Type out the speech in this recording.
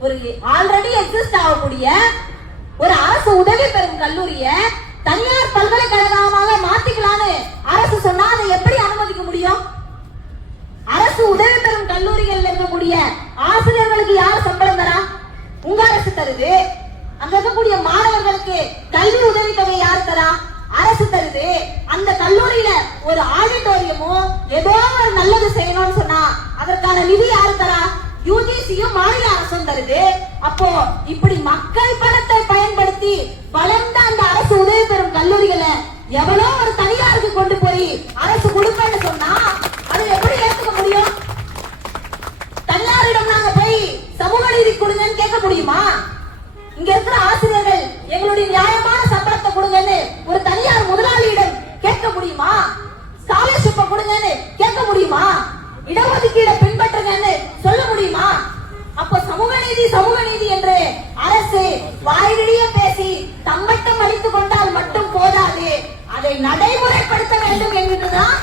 ஒரு already exist ஆகக்கூடிய ஒரு அரசு உதவி பெறும் கல்லூரிய தனியார் பல்கலைக்கழகமாக மாத்திக்கலான்னு அரசு சொன்னா அதை எப்படி அனுமதிக்க முடியும்? அரசு உதவி பெறும் கல்லூரிகள் இருக்கக்கூடிய ஆசிரியர்களுக்கு யார் சம்பளம் தரா? உங்க அரசு தருது. அங்க இருக்கக்கூடிய மாணவர்களுக்கு கல்வி உதவித்தொகை யார் தரா? அரசு தருது. அந்த கல்லூரியில ஒரு ஆடிட்டோரியமும் ஏதோ ஒரு நல்லது செய்யணும்னு சொன்னா அதற்கான நிதி யாரு தரா யூஜிசியும் மாநில அரசும் தருது அப்போ இப்படி மக்கள் பணத்தை பயன்படுத்தி வளர்ந்த அந்த அரசு உதவி பெறும் கல்லூரிகளை எவ்வளோ ஒரு தனியாருக்கு கொண்டு போய் அரசு கொடுப்பேன்னு சொன்னா அது எப்படி ஏத்துக்க முடியும்? தனியாரிடம் நாங்க போய் சமூக நீதி கொடுங்கன்னு கேட்க முடியுமா? இங்க இருக்கிற ஆசிரியர்கள் எங்களுடைய நியாயமான சம்பளத்தை கொடுங்கன்னு ஒரு தனியார் முதலாளியிடம் கேட்க முடியுமா? ஸ்காலர்ஷிப்பை கொடுங்கன்னு கேட்க முடியுமா? இடஒதுக்கீடை பின்பற்றுங்கன்னு சொல்ல முடியுமா அப்ப சமூக நீதி சமூக நீதி என்று அரசு வாயிலேயே பேசி தம்மட்டம் அளித்துக் கொண்டால் மட்டும் போதாது. அதை நடைமுறைப்படுத்த வேண்டும் என்கிறதுதான்